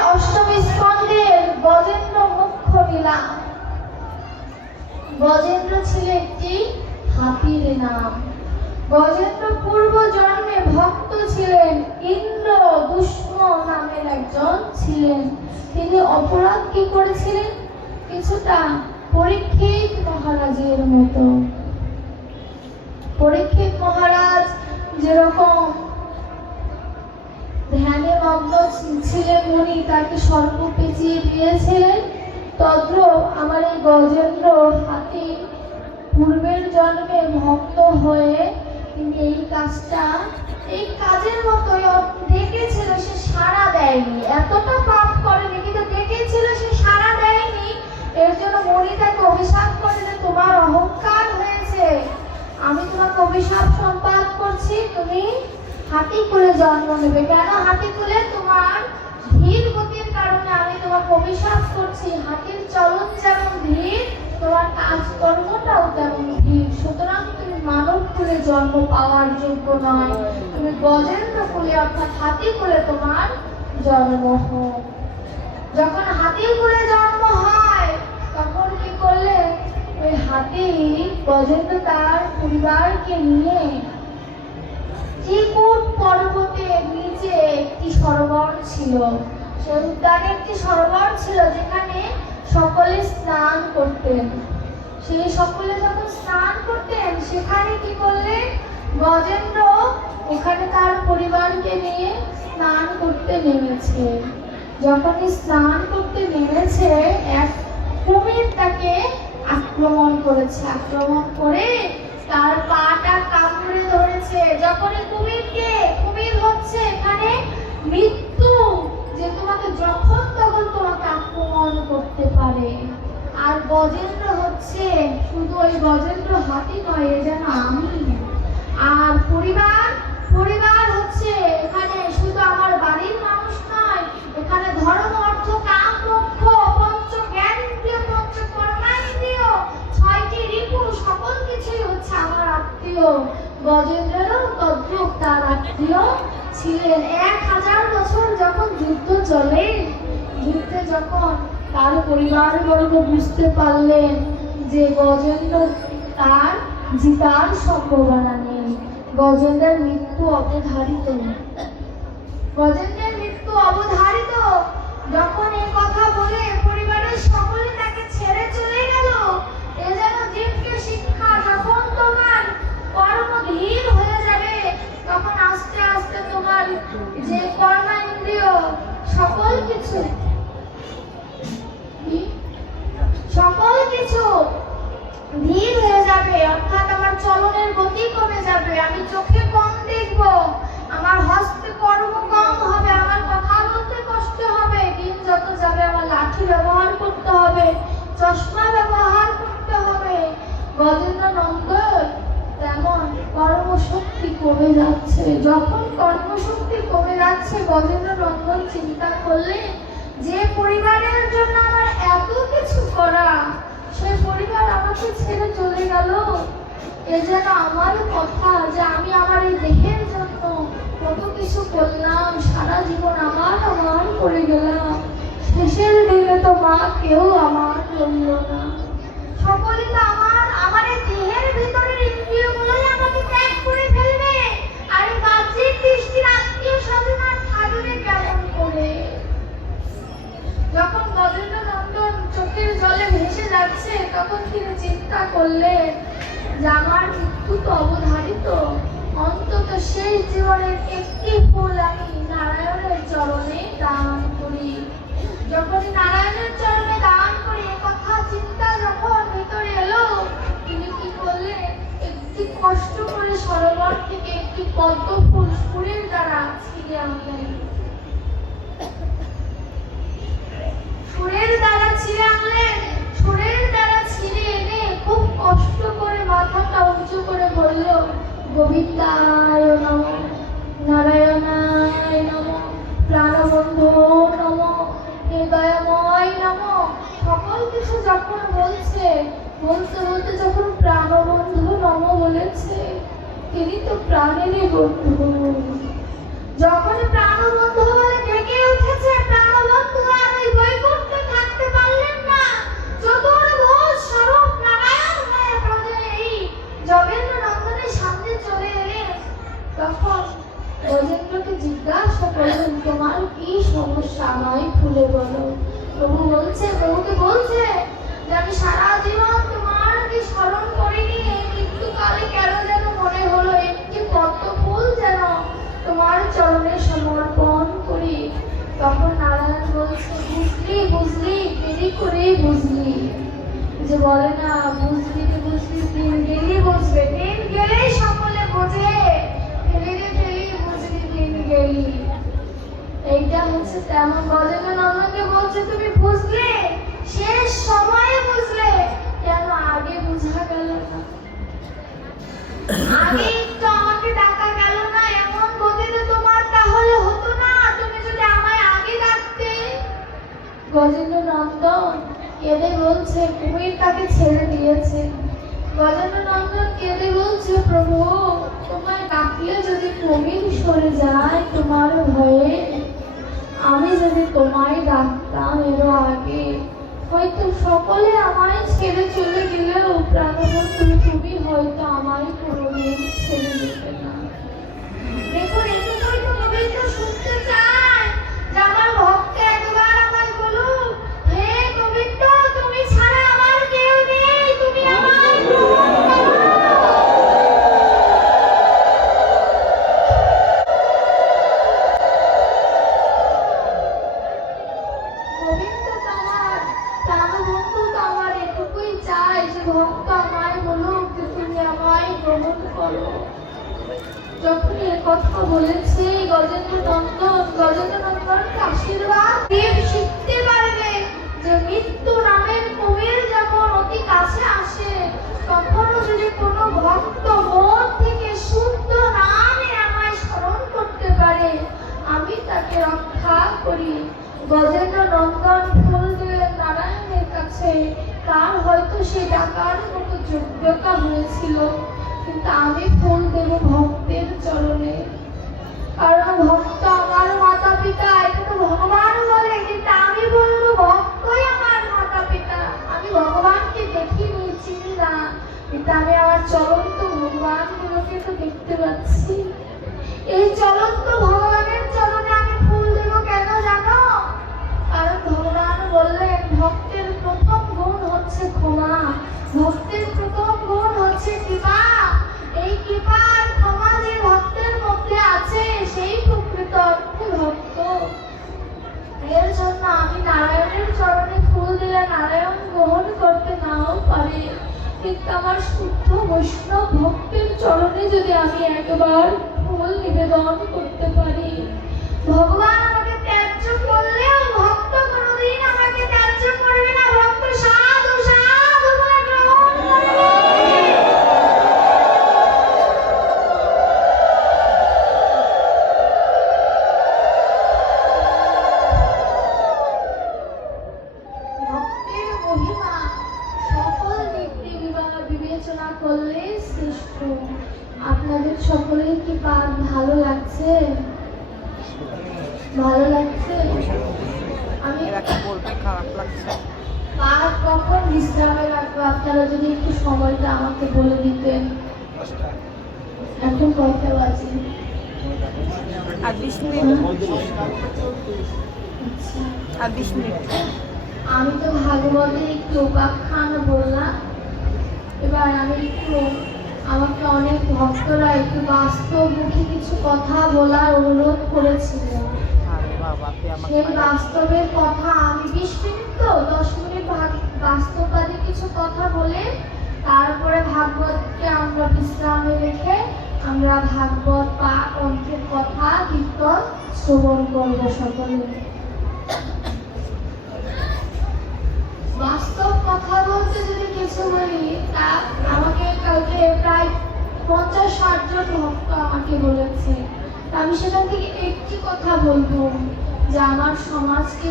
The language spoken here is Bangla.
অষ্টম স্কন্ধের গজেন্দ্র মুখ্য লীলা। গজেন্দ্র ছিল একটি হাতির নাম। গজেন্দ্র পূর্ব জন্মে ভক্ত ছিলেন, ইন্দ্র দুষ্ম নামের একজন ছিলেন। তিনি অপরাধ কি করেছিলেন? কিছুটা পরীক্ষিত মহারাজের মতো। পরীক্ষিত মহারাজ যেরকম ধ্যানে মগ্ন ছিলেন তাকে সর্প পেঁচিয়ে দিয়েছিলেন। তদ্রূপ আমার এই গজেন্দ্র হাতি পূর্বের জন্মে ভক্ত হয়ে তিনি এই কাজটা, এই কাজের মতোই ডেকেছিল, সে সাড়া দেয়নি। এতটা পাপ করেনি, কিন্তু ডেকেছিল, সে সাড়া দেয়নি। এর জন্য মনি তাকে অভিশাপ করে যে তোমার অহংকার হয়েছে। আমি তোমাকে অভিশাপ সম্পাদ করছি। কুলে জন্ম নেবে। কেন হাতি কুলে তোমার ধীর গতির কারণে আমি তোমাকে অভিশাপ করছি। হাতির চলন যেমন ধীর, তোমার কাজকর্মটাও তেমন ধীর। সুতরাং তুমি মানব কুলে জন্ম পাওয়ার যোগ্য নয়। তুমি গজেন্দ্র কুলে অর্থাৎ হাতি কুলে তোমার জন্ম হোক। যখন হাতি কুলে জন্ম হয়, তখন কি করলে ওই হাতি গজেন্দ্র তার পরিবারকে নিয়ে ত্রিকূট পর্বতের নিচে একটি সরোবর ছিল। সে উদ্যানে একটি সরোবর ছিল যেখানে সকলে স্নান করতেন। সেই সকলে যখন স্নান করতেন, সেখানে কি করলেন? গজেন্দ্র ওখানে তার পরিবারকে নিয়ে স্নান করতে নেমেছে। যখনই স্নান করতে নেমেছে, এক কুমির তাকে আক্রমণ করেছে। আক্রমণ করে তার পাটা কামড়ে ধরেছে যখনই কুমিরকে, কুমির হচ্ছে এখানে মৃত্যু, যে তোমাকে যখন তখন তোমাকে আক্রমণ করতে পারে। আর গজেন্দ্র হচ্ছে, শুধু ওই গজেন্দ্র হাতি নয়, এ যেন আমি আর পরিবার পরিবার হচ্ছে এখানে শুধু আমার বাড়ির মানুষ নয় এখানে ধর্ম অর্থ কাম মোক্ষ পঞ্চ জ্ঞান ইন্দ্রিয় পঞ্চ কর্মাইন্দ্রিয় ছয়টি রিপু সকল কিছুই হচ্ছে আমার আত্মীয় গজেন্দ্রেরও তদ্রুপ তার আত্মীয় ছিলেন। এক হাজার বছর যখন যুদ্ধ চলে, যুদ্ধে যখন তার পরিবার বর্গ বুঝতে পারলেন যে গজেন্দ্র তার জিতার সম্ভাবনা নেই, গজেন্দ্রের মৃত্যু অবধারিত। গজেন্দ্রের মৃত্যু অবধারিত যখন এই কথা বলে পরিবারের সকলে তাকে ছেড়ে চলে গেল এ যেন জীবকে শিক্ষা যখন তোমার কর্ম ধীর হয়ে যাবে তখন আস্তে আস্তে তোমার যে কর্মেন্দ্রিয় সকল কিছু কি? সকল কিছু ধীর হয়ে যাবে, অর্থাৎ আমার চলনের গতি কমে যাবে। আমি চোখে কম দেখব, আমার হস্তে কর্ম কম হবে, আমার কথা বলতে কষ্ট হবে, দিন যত যাবে আমার লাঠি ব্যবহার করতে হবে, চশমা ব্যবহার করতে হবে। গজেন্দ্র নন্দ তেমন কর্মশক্তি কমে যাচ্ছে। যখন কর্মশক্তি কমে যাচ্ছে, গজেন্দ্র নন্দন চিন্তা করলে যে পরিবারের জন্য আমার এত কিছু করা, সে পরিবার আমাকে ছেড়ে চলে গেল। এ যেন আমার কথা যে আমি আমার এই দেহের জন্য কত কিছু করলাম, সারা জীবন আমার আমার করে গেলাম। শেষের দিনে তো মা কেউ আমার রইল না। সকলে তো আমার আমার এই দেহের ভিতরের ইন্দ্রিয়গুলোই আমাকে ত্যাগ করে ফেলবে আর এই বাহ্যিক দৃষ্টির আত্মীয় স্বজন আর থাকবে কেমন করে যখন গজেন্দ্র নন্দন চোখের জলে ভেসে যাচ্ছে তখন তিনি চিন্তা করলেন যে আমার মৃত্যু তো অবধারিত। অন্তত শেষ জীবনের একটি ফুল আমি নারায়ণের চরণে দান করি। যখন নারায়ণের চরণে দান করি কথা চিন্তা যখন ভিতরে এলো, তিনি কি করলেন? একটি কষ্ট করে সরোবর থেকে একটি পদ্ম ফুল সুরের দ্বারা ছিঁড়ে আনলেন। সুরের দ্বারা ছিঁড়ে আনলেন সুরের দ্বারা ছিঁড়ে এনে খুব কষ্ট করে মাথাটা উঁচু করে বলল গোবিন্দায় নম নারায়ণায় নম প্রাণবন্ধু নম হৃদয়ময় নম সকল কিছু যখন বলছে, বলতে বলতে যখন প্রাণবন্ধু নম বলেছে, তিনি তো প্রাণেরই বন্ধু। যখন প্রাণবন্ধু সমস্যা আমায় খুলে বলো? প্রভু বলছে, প্রভুকে বলছে যে আমি সারা জীবন তোমারকে স্মরণ করিনি, এই মৃত্যুকালে কেন যেন মনে হলো একটি পদ্ম ফুল যেন তোমার চরণে সমর্পণ করি? তখন নারায়ণ বলছে, বুঝলি বুঝলি, দেরি করে বুঝলি। যে বলে, না, বুঝলি তো বুঝলি দিন গেলেই বুঝবে দিন গেলেই সকলে হচ্ছে তেমন গজেন্দ্র নন্দনকে বলছে, তুমি বুঝলে? শেষ সময়ে বুঝলে। কেন? আগে বুঝা গেল না। আগে একটু আমাকে ডাকা গেল না, এমন গতিতে তোমার তাহলে হতো না, তুমি যদি আমায় আগে ডাকতে। গজেন্দ্র নন্দন কেঁদে বলছে, কুমির তাকে ছেড়ে দিয়েছে। আমি তোমায় ডাকতাম এরও আগে, হয়তো সকলে আমায় ছেড়ে চলে গেলেও প্রাণবন্ধু তুমি হয়তো আমায় কোনোদিন ছেড়ে যেতে না দেখুন এটুকুই তো গোবিন্দ শুনতে চায় যে আমার ভক্ত একবার আমায় বলুক হে গোবিন্দ তুমি ছাড়া আমার কেউ নেই তুমি আমার গোবিন্দ তো আমার প্রাণবন্ধু তো আমার এটুকুই চাই যে ভক্ত আমায় বলুক যে তুমি আমায় গ্রহণ করো যখন এ কথা বলেছে গজেন্দ্র নন্দন গজেন্দ্র নন্দনকে আশীর্বাদ। দিয়ে শিখতে পারবে যে মৃত্যু নামের কুমির যখন অতি কাছে আসে, তখনও যদি কোনো ভক্ত মন থেকে শুদ্ধ নামে আমায় স্মরণ করতে পারে, আমি তাকে রক্ষা করি। গজেন্দ্র নন্দন ফুল দিলেন নারায়ণের কাছে, তার হয়তো সে ডাকার মতো যোগ্যতা হয়েছিল। কিন্তু আমি ফুল দেব ভক্তের চরণে? কারণ ভক্ত আমার মাতা পিতা এটা তো ভগবান বলে কিন্তু আমি বলব, ভক্তই আমার মাতা পিতা আমি ভগবানকে দেখিনি, চিনি না। কিন্তু আমি আমার চরণ চলন্ত ভগবানগুলোকে তো দেখতে পাচ্ছি। কিন্তু আমার শুদ্ধ বৈষ্ণব ভক্তের চরণে যদি আমি একবার ফুল নিবেদন করতে পারি ভগবান আমাকে ত্যায্য করলেও ভক্ত কোনোদিন আমাকে ত্যায্য করবে না ভক্ত সাধু সাধু বলে গ্রহণ করবে ভক্তের মহিমা সকল দিক দিয়ে বিবা- বিবেচনা করলে শ্রেষ্ঠ। আপনাদের সকলের কি পাঠ ভালো লাগছে? ভালো লাগছে? আমি খারাপ লাগছে। পাঠ কখন বিশ্রামে রাখব? আপনারা যদি একটু সময়টা আমাকে বলে দিতেন। এখন কয়টা বাজে? আর বিশ মিনিট। আচ্ছা। আর বিশ মিনিট। আমি তো ভাগবতে একটু উপাখ্যান বললাম। এবার আমি একটু আমাকে অনেক ভক্তরা একটু বাস্তবমুখী কিছু কথা বলার অনুরোধ করেছিল সেই বাস্তবের কথা আমি বিশ মিনিট তো দশ মিনিট বাস্তববাদী কিছু কথা বলে তারপরে ভাগবতকে আমরা বিশ্রামে রেখে আমরা ভাগবত বা অন্তের কথা কীর্তন শ্রবণ করব সকলে। বাস্তব কথা বলতে যদি কিছু বলি, তা আমাকে কালকে প্রায় পঞ্চাশ ষাট জন ভক্ত আমাকে বলেছে। আমি সেখান থেকে একটি কথা বলব, যে আমার সমাজকে